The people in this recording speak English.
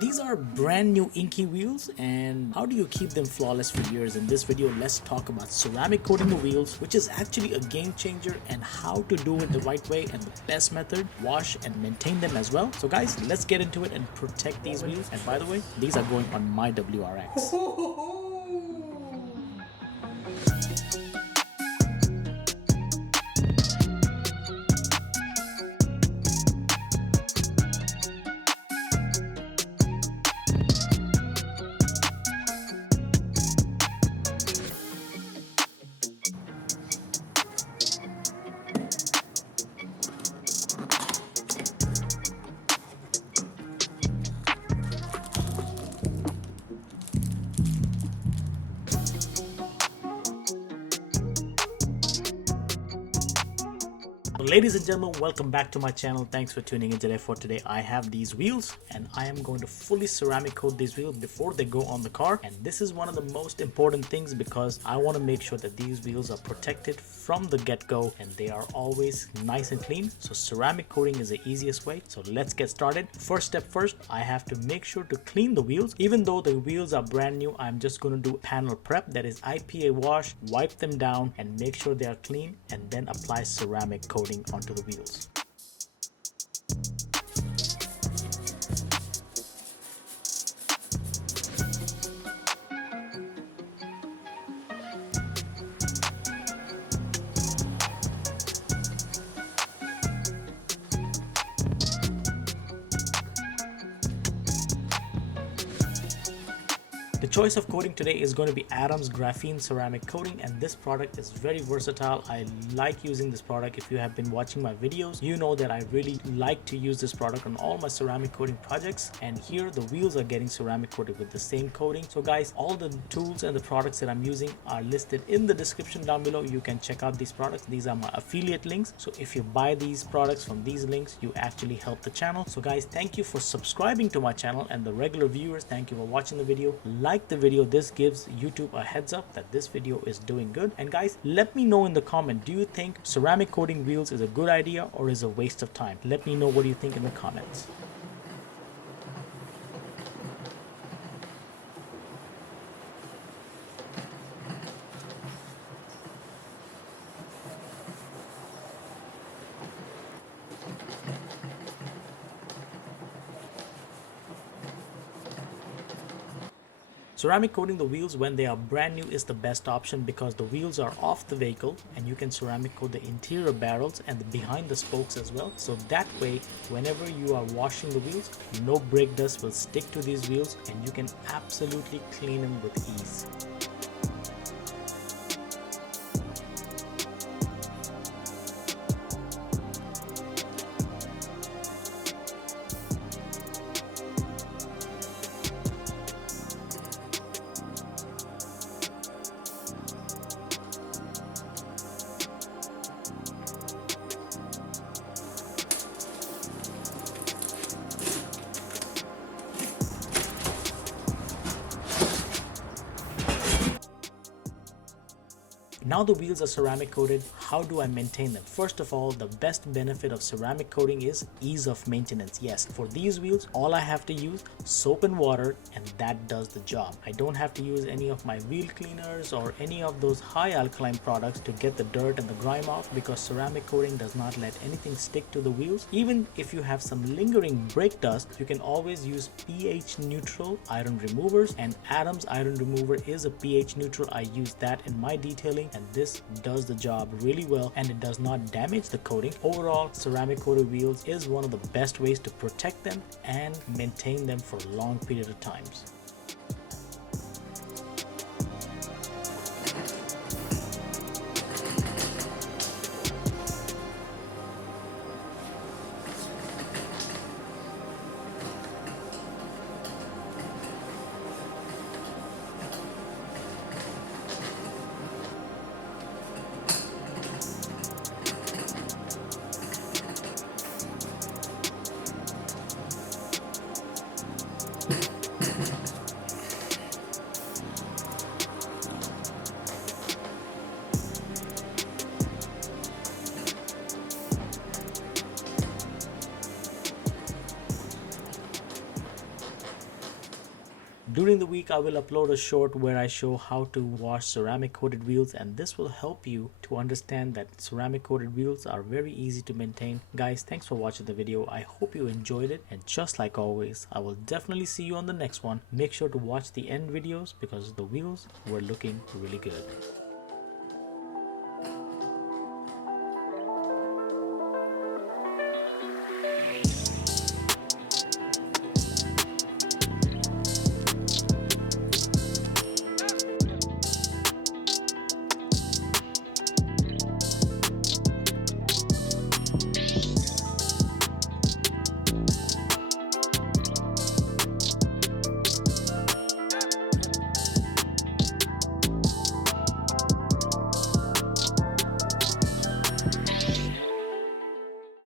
these are brand new inky wheels, and how do you keep them flawless for years? In this video, let's talk about ceramic coating the wheels, which is actually a game changer, and how to do it the right way and the best method, wash and maintain them as well. So guys, let's get into it and protect these wheels. And by the way, these are going on my WRX. Ladies and gentlemen, welcome back to my channel. Thanks for tuning in today. For today, I have these wheels and I am going to fully ceramic coat these wheels before they go on the car. And this is one of the most important things because I want to make sure that these wheels are protected from the get-go and they are always nice and clean. So ceramic coating is the easiest way. So let's get started. First step first, I have to make sure to clean the wheels. Even though the wheels are brand new, I'm just going to do panel prep, that is IPA wash, wipe them down and make sure they are clean, and then apply ceramic coating onto the wheels. The choice of coating today is going to be Adam's graphene ceramic coating, and this product is very versatile. I like using this product. If you have been watching my videos, you know that I really like to use this product on all my ceramic coating projects, and here the wheels are getting ceramic coated with the same coating. So guys, all the tools and the products that I'm using are listed in the description down below. You can check out these products. These are my affiliate links, so if you buy these products from these links, you actually help the channel. So guys, thank you for subscribing to my channel, and the regular viewers, thank you for watching the video. Like the video, this gives YouTube a heads up that this video is doing good. And guys, let me know in the comment, do you think ceramic coating wheels is a good idea or is a waste of time? Let me know what you think in the comments. Ceramic coating the wheels when they are brand new is the best option because the wheels are off the vehicle and you can ceramic coat the interior barrels and the behind the spokes as well. So that way, whenever you are washing the wheels, no brake dust will stick to these wheels and you can absolutely clean them with ease. Now the wheels are ceramic coated, how do I maintain them? First of all, the best benefit of ceramic coating is ease of maintenance. Yes, for these wheels, all I have to use soap and water and that does the job. I don't have to use any of my wheel cleaners or any of those high alkaline products to get the dirt and the grime off because ceramic coating does not let anything stick to the wheels. Even if you have some lingering brake dust, you can always use pH neutral iron removers, and Adam's iron remover is a pH neutral. I use that in my detailing and this does the job really well and it does not damage the coating. Overall, ceramic coated wheels is one of the best ways to protect them and maintain them for a long period of times. During the week I will upload a short where I show how to wash ceramic coated wheels, and this will help you to understand that ceramic coated wheels are very easy to maintain. Guys, thanks for watching the video. I hope you enjoyed it, and just like always, I will definitely see you on the next one. Make sure to watch the end videos because the wheels were looking really good.